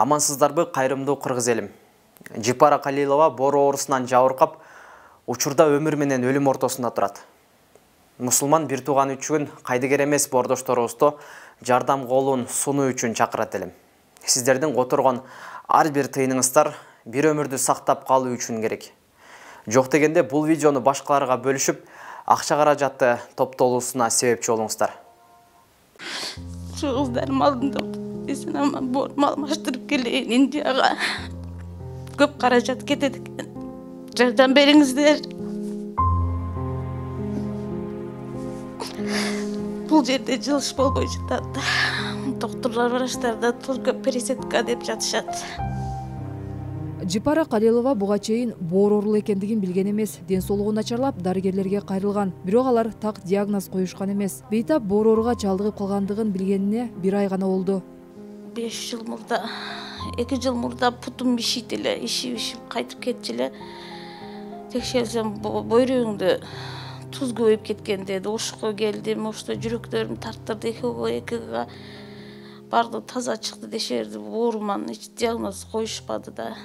Амансыздарбы, кайрымдуу кыргыз элим. Жипара Калилова боору оорусунан жабыркап, учурда өмүр менен өлүм ортосунда турат. Мусулман бир тууган үчүн кайдыгер эмес боордошторубузду жардам колун сунуу үчүн чакырат элем. Сиздердин которгон ар бир тыйыныңыздар бир өмүрдү сактап калуу үчүн керек. Жок дегенде бул видеону башкаларга бөлүшүп, акча каражатты топтолуусуна себепчи болуңуздар. Şu kızlarım aldığımda desin ama mal maştırıp gelin Indiyaga. Köp karajat ketedik. Jardan beriңиздер. Бұл жерде жылыш болбой жатат. Доктурлар врачтарда только пересадка деп жатышат. Жипара Калилова буга чейин боор оорулуу экендигин билген эмес, ден соолугу начарлап дарыгерлерге кайрылган. Бирок алар так диагноз коюшкан эмес. Бейтап боор ооруга чалдыгып калгандыгын билгенине бир ай гана болду. 5 жыл мурда, 2 жыл мурда путум бишийт эле, ишип кайтып кетчү эле. Текшерсем бойрогуңду туз көбөйүп кеткен деди. Ошко келдим, ошто жүрөктөрүм тарттырды, экиге барды таза чыкты дешерди. Ооруман эч диагноз коюшпады да.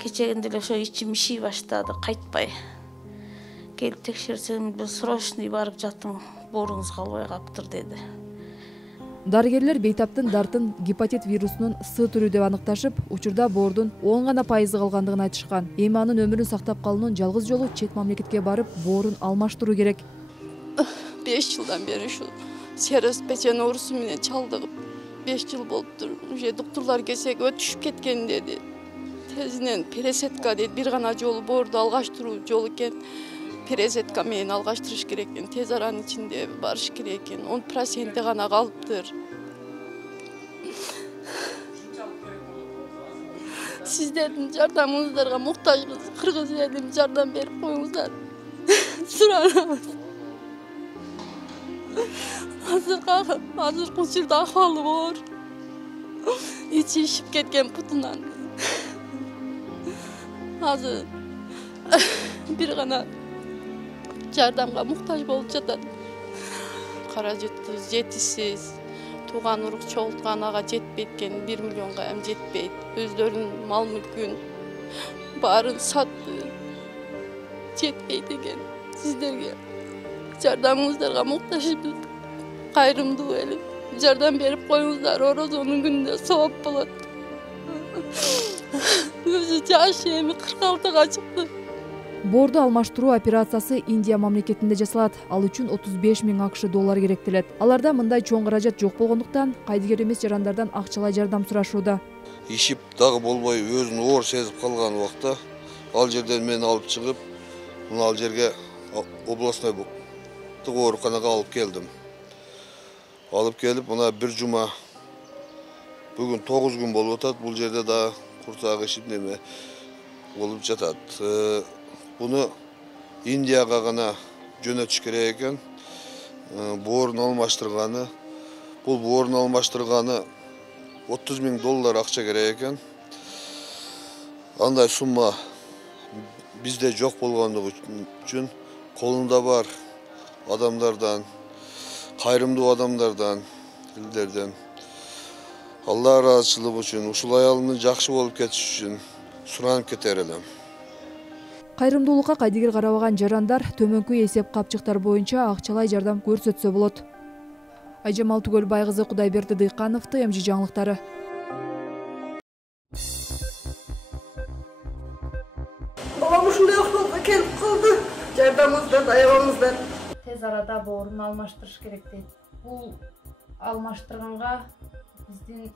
Кечегинде эле ошо ичим иший баштады, кайтпай. Келип текшерсем, срочный барып жаттым, бооруңуз калбай калыптыр деди. Дарыгерлер бейтаптын дартын гепатит вирусунун С түрү деп аныкташып, учурда боордун 10% калгандыгын айтышкан. Эми анын өмүрүн сактап калуунун жалгыз жолу чет мамлекетке барып, боорун алмаштыруу керек. 5 жылдан бери ушу серос печень оорусу менен чалдыгып 5 жыл болуптур. Уже доктурлар келсек өтүшүп кеткен деди. Тезинен пересадка деди, бир гана жолу боорду алгаштыруу жолу экен. Пересадка менен алгаштырыш керек экен. Тез аранын ичинде барыш керек экен. 10% гана калыптыр. Сиздердин жардамыңыздарга муктажбыз. Кыргыз элим жардам берип коюңуздар. Суранабыз. Азыр учурда ахвалы оор. İçi işip ketken putundan. Azı bir gana jardamga muhtaç bolup жатат. Каражаты жетишсиз. Тууган урук чогулткан ага жетпейт экен, 1 миллионго эм жетпейт. Өздөрүнүн мал мүлкүн баарын сатты. Жетпейт экен. Сиздерге жардамыңыздарга муктажбыз. Кайрымдуу элим. Жардам берип коюңуздар, орозонун күнүндө сооп болот. Өзү жашы эми 46-га чыкты. Боорду алмаштыруу операциясы Индия мамлекетинде жасалат. Ал үчүн 35 000 акш доллар керектелет. Аларда мындай чоң каражат жок болгондуктан кайдыгер эмес жарандардан акчалай жардам сурашууда. Ишип дагы болбой өзүн оор сезип калган убакта ал жерден мени алып чыгып, мына ал жерге областной ооруканага алып келдим. Алып келип, мына бир жума бүгүн 9 күн болуп атат. Бул жерде да курсак ишип неме болуп жатат. Буну Индияга гана жөнөтүш керек экен. Боорун алмаштырганы, бул боорун алмаштырганы 30 000 доллар акча керек экен. Андай сумма бизде жок болгондугу үчүн колунда бар адамдардан, кайрымдуу адамдардан, элдерден Алла ыраазычылыгы үчүн, ушул аялымдын жакшы болуп кетиши үчүн суранып кетер элем. Кайрымдуулукка кайдыгер карабаган жарандар төмөнкү эсеп капчыктар боюнча акчалай жардам көрсөтсө болот. Айжамал Түгөлбай кызы, Кудайберди Дыйканов, ТМЖ жаңылыктары. Балам ушундай акыбалга келип калды. Жардамыңыздар, аябаңыздар. Тез арада боорун алмаштырыш керек дейт. Бул алмаштырганга биздин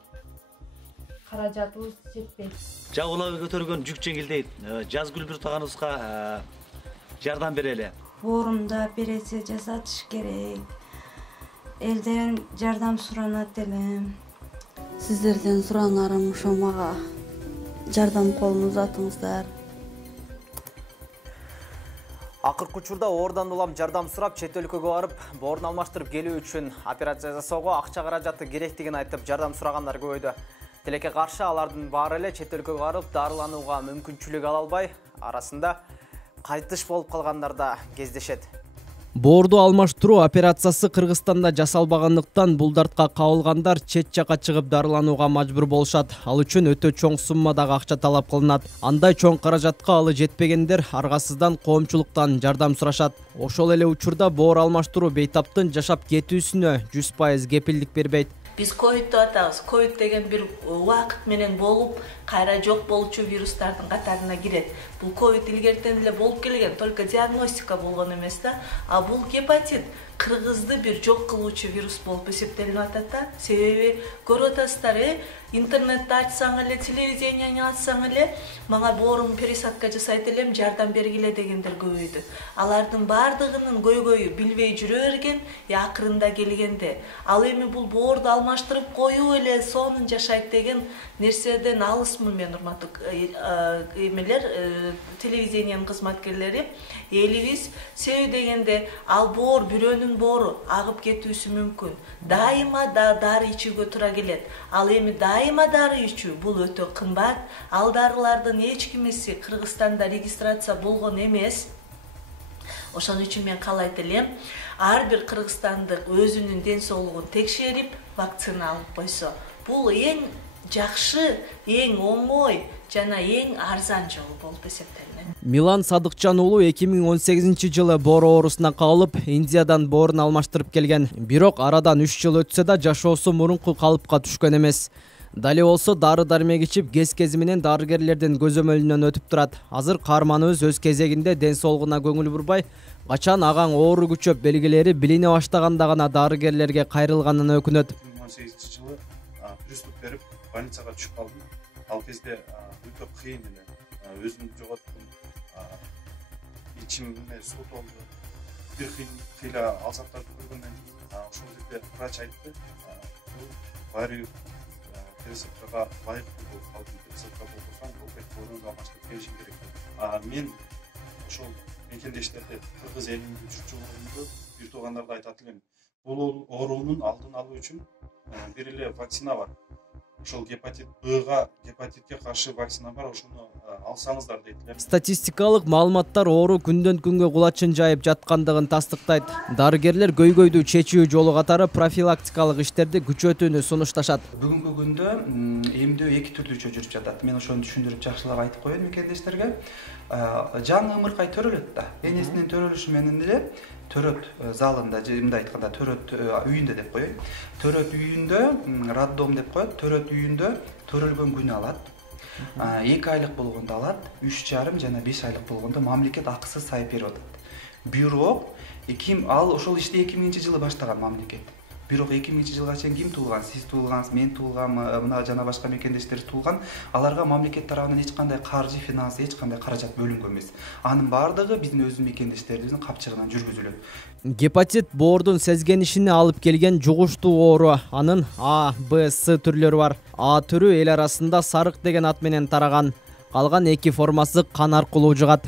каражатыбыз жетпейт. Жагууларга көтөргөн жүк жеңил дейт. Жазгүл бир тууганыбызга жардам берели. Боорумда операция жасатыш керек. Элден жардам суранат элем. Сиздерден суранарым ошо мага жардам колун узатыңыздар. Акыркы учурда оордан улам жардам сурап, чет өлкөгө барып, боорун алмаштырып келүү үчүн операция жасоого акча каражаты керектигин айтып жардам сурагандар көбөйдү. Тилекке каршы алардын баары эле чет өлкөгө барып, дарыланууга мүмкүнчүлүк ала албай, арасында кайтыш болуп калгандар да кездешет. Боорду алмаштыруу операциясы Кыргызстанда жасалбагандыктан бул дартка кабылгандар чет жака чыгып дарыланууга мажбур болушат. Ал үчүн өтө чоң суммадагы акча талап кылынат. Андай чоң каражатка алы жетпегендер аргасыздан коомчулуктан жардам сурашат. Ошол эле учурда боор алмаштыруу бейтаптын жашап кетүүсүнө 100% кепилдик бербейт. Биз ковид деп атабыз. Ковид деген бир убакыт менен болуп, кайра жок болчу вирустардын катарына кирет. Бул ковид илгертен эле болуп келген, только диагностика болгон эмес да. А бул гепатит кыргызды бир жок кылуучу вирус болуп эсептелип атат да. Себеби көрүп атасыздар, интернетти ачсаң эле, телевидениени ачсаң эле, мага боорумду пересадка жасайт элем, жардам бергиле дегендер көбөйдү. Алардын бардыгынын көйгөйү билбей жүрө берген, акырында келгенде. Ал эми бул боорду алмаштырып коюу эле сонун жашайт деген нерседен алысмын мен, урматтуу эмелер, телевидениянын кызматкерлери. Элибиз себеби дегенде ал боор бирөөнүн боору агып кетүүсү мүмкүн. Дайыма да дары ичүүгө туура келет. Ал эми дайыма дары ичүү бул өтө кымбат. Ал дарылардын эч кимиси Кыргызстанда регистрация болгон эмес. Ошон үчүн мен каалайт элем, ар бир кыргызстандык өзүнүн ден соолугун текшерип, вакцина алып койсо, бул эң жакшы, эң оңой жана эң арзан жол болуп эсептелинет. Милан Садыкчан уулу 2018 жылы боор оорусуна кабылып, Индиядан боорун алмаштырып келген. Бирок арадан 3 жыл өтсө да жашоосу мурунку калыпка түшкөн эмес. Дали болсо дары-дармек ичип, кез-кези менен дарыгерлердин көзөмөлүнөн өтүп турат. Азыр каарманыбыз өз кезегинде ден соолугуна көңүл бурбай, качан агаң оору күчөп белгилери билине баштаганда гана дарыгерлерге кайрылганына өкүнөт. 2018 жылы приступ берип, больницага түшүп калдым. Ал кезде өтө кыйын эле. Өзүмдү жоготтум. Ичимде суу толду. Бир кыйла алсактарды көргөндөн кийин ошол жерде врач айтты. Баары пересадкага лайыктуу болуп калдым. Пересадка болбосоң, опять боорун алмаштырып келишим керек. Мен ошол мекендештерде кыргыз элинин журтчулугунду бир туугандарды айтат элем. Бул оорунун алдын алуу үчүн бир эле вакцина бар. Ошол гепатит Б-га, гепатитке каршы вакцина бар, ошону алсаңыздар дейт элем. Статистикалык маалыматтар оору күндөн күнгө кулачын жайып жаткандыгын тастыктайт. Дарыгерлер көйгөйдү чечүү жолу катары профилактикалык иштерди күчөтүүнү сунушташат. Бүгүнкү күндө эмдөө эки түрдүүчө жүрүп жатат. Мен ошону түшүндүрүп жакшылап айтып коеюн мекендештерге. Жаңы ымыркай төрөлөт да. Энесинин төрөлүшү менен эле төрөт залында, мындай айтканда төрөт үйүндө деп коеюн. Төрөт үйүндө роддом деп коет. Төрөт үйүндө төрөлгөн күнү алат. 2 айлык болгондо алат, 3,5 жана 5 айлык болгондо мамлекет акысыз сайып берип атат. Бирок ал ошол ишти 2000 жылы баштаган мамлекет. Бирок 2000 жылга чейин ким туулган? Сиз туулгансыз, мен туулгам, мына жана башка мекендештер туулган. Аларга мамлекет тарабынан эч кандай каржы, финанс, эч кандай каражат бөлүнгөн эмес. Анын бардыгы биздин өзүбүздүн мекендештерибиздин капчыгынан жүргүзүлөт. Гепатит боордун сезгенишине алып келген жугуштуу оору. Анын А, Б, С түрлөрү бар. А түрү эл арасында сарык деген ат менен тараган. Калган 2 формасы кан аркылуу жугат.